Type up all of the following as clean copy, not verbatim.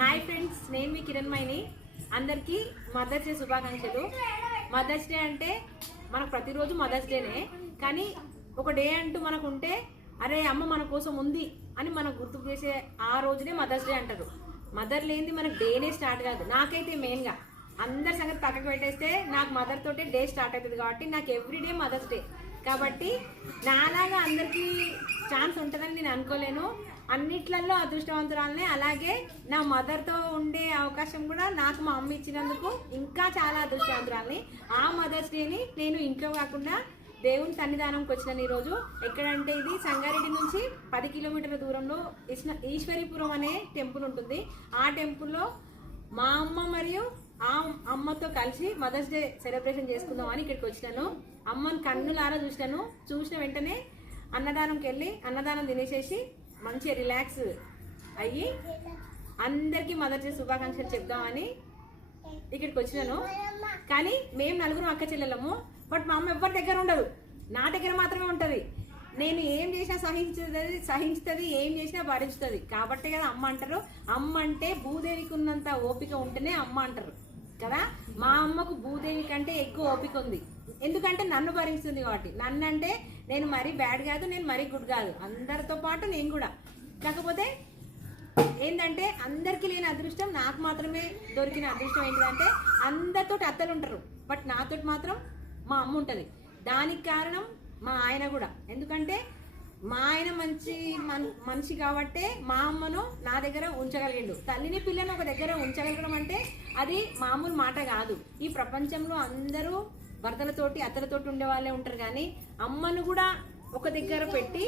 Hi friends, నేను మీ కిరణ్ మైని. అందరికీ mothers day శుభాకాంక్షలు. మదర్స్ డే అంటే మనకు ప్రతిరోజు మదర్స్ డేనే, కానీ ఒక డే అంటూ మనకు ఉంటే అరే అమ్మ మన కోసం ఉంది అని మనకు గుర్తు చేసే ఆ రోజునే మదర్స్ డే అంటారు. మదర్ లేనిది మనకు డేనే స్టార్ట్ కాదు. నాకైతే మెయిన్గా అందరి సంగతి పక్కకు పెట్టేస్తే నాకు మదర్ తోటే డే స్టార్ట్ అవుతుంది. కాబట్టి నాకు ఎవ్రీ డే మదర్స్ డే. కాబట్టి నాలాగా అందరికీ ఛాన్స్ ఉంటుందని నేను అనుకోలేను. అన్నిట్లలో అదృష్టవంతురాలనే. అలాగే నా మదర్తో ఉండే అవకాశం కూడా నాకు మా అమ్మ ఇచ్చినందుకు ఇంకా చాలా అదృష్టవంతురాలని. ఆ మదర్స్ డేని నేను ఇంట్లో కాకుండా దేవుని సన్నిధానంకి వచ్చినాను ఈరోజు. ఎక్కడంటే ఇది సంగారెడ్డి నుంచి 10 కిలోమీటర్ల దూరంలో ఈశ్వరీపురం అనే టెంపుల్ ఉంటుంది. ఆ టెంపుల్లో మా అమ్మ మరియు ఆ అమ్మతో కలిసి మదర్స్ డే సెలబ్రేషన్ చేసుకుందాం అని ఇక్కడికి వచ్చినాను. అమ్మని కన్నులారా చూసిన వెంటనే అన్నదానంకి వెళ్ళి అన్నదానం తినేసేసి మంచిగా రిలాక్స్ అయ్యి అందరికీ మదర్స్ డే శుభాకాంక్షలు చెప్దామని ఇక్కడికి వచ్చినాను. కానీ మేము నలుగురు అక్క చెల్లెలము. బట్ మా అమ్మ ఎవరి దగ్గర ఉండదు, నా దగ్గర మాత్రమే ఉంటుంది. నేను ఏం చేసినా సహించుతుంది, ఏం చేసినా భరించుతుంది. కాబట్టే కదా అమ్మ అంటారు. అమ్మ అంటే భూదేవికి ఉన్నంత ఓపిక ఉంటేనే అమ్మ అంటారు కదా. మా అమ్మకు భూదేవి కంటే ఎక్కువ ఓపిక ఉంది. ఎందుకంటే నన్ను భరిస్తుంది కాబట్టి. నన్ను అంటే నేను మరీ బ్యాడ్ కాదు, నేను మరీ గుడ్ కాదు, అందరితో పాటు నేను కూడా. కాకపోతే ఏంటంటే అందరికీ లేని అదృష్టం నాకు మాత్రమే దొరికిన అదృష్టం ఏంటిదంటే అందరితో అత్తలు ఉంటారు, బట్ నాతోటి మాత్రం మా అమ్మ ఉంటుంది. దానికి కారణం మా ఆయన కూడా. ఎందుకంటే మా ఆయన మనిషి కాబట్టే మా అమ్మను నా దగ్గర ఉంచగలిగిండు. తల్లిని పిల్లని ఒక దగ్గర ఉంచగలగడం అంటే అది మామూలు మాట కాదు. ఈ ప్రపంచంలో అందరూ భర్తలతోటి అత్తలతోటి ఉండే వాళ్ళే ఉంటారు, కానీ అమ్మను కూడా ఒక దగ్గర పెట్టి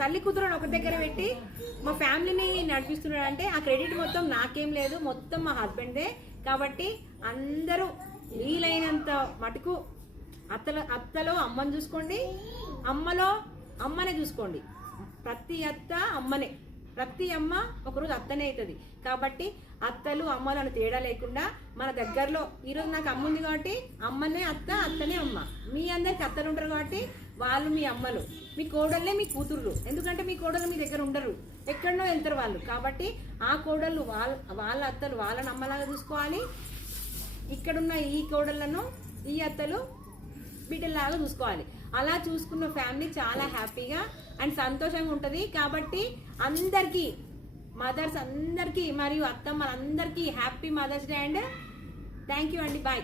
తల్లి కూతురుని ఒక దగ్గర పెట్టి మా ఫ్యామిలీని నడిపిస్తున్నాడు అంటే ఆ క్రెడిట్ మొత్తం నాకేం లేదు, మొత్తం మా హస్బెండ్దే. కాబట్టి అందరూ వీలైనంత మటుకు అత్తలో అమ్మని చూసుకోండి, అమ్మలో అమ్మనే చూసుకోండి. ప్రతి అత్త అమ్మనే, ప్రతి అమ్మ ఒకరోజు అత్తనే అవుతుంది. కాబట్టి అత్తలు అమ్మలను తేడా లేకుండా మన దగ్గరలో ఈరోజు నాకు అమ్మ ఉంది కాబట్టి అమ్మనే అత్త, అత్తనే అమ్మ. మీ అందరికి అత్తలు ఉంటారు కాబట్టి వాళ్ళు మీ అమ్మలు, మీ కోడళ్ళే మీ కూతుర్లు. ఎందుకంటే మీ కోడలు మీ దగ్గర ఉండరు, ఎక్కడనో వెళ్తారు వాళ్ళు. కాబట్టి ఆ కోడళ్ళు వాళ్ళ అత్తలు వాళ్ళని అమ్మలాగా చూసుకోవాలి. ఇక్కడున్న ఈ కోడళ్ళను ఈ అత్తలు బిడ్డలాగా చూసుకోవాలి. అలా చూసుకున్న ఫ్యామిలీ చాలా హ్యాపీగా అండ్ సంతోషంగా ఉంటుంది. కాబట్టి అందరికీ మదర్స్ అందరికీ మరియు అత్తమ్మలందరికీ happy mother's day and thank you అండి. బాయ్.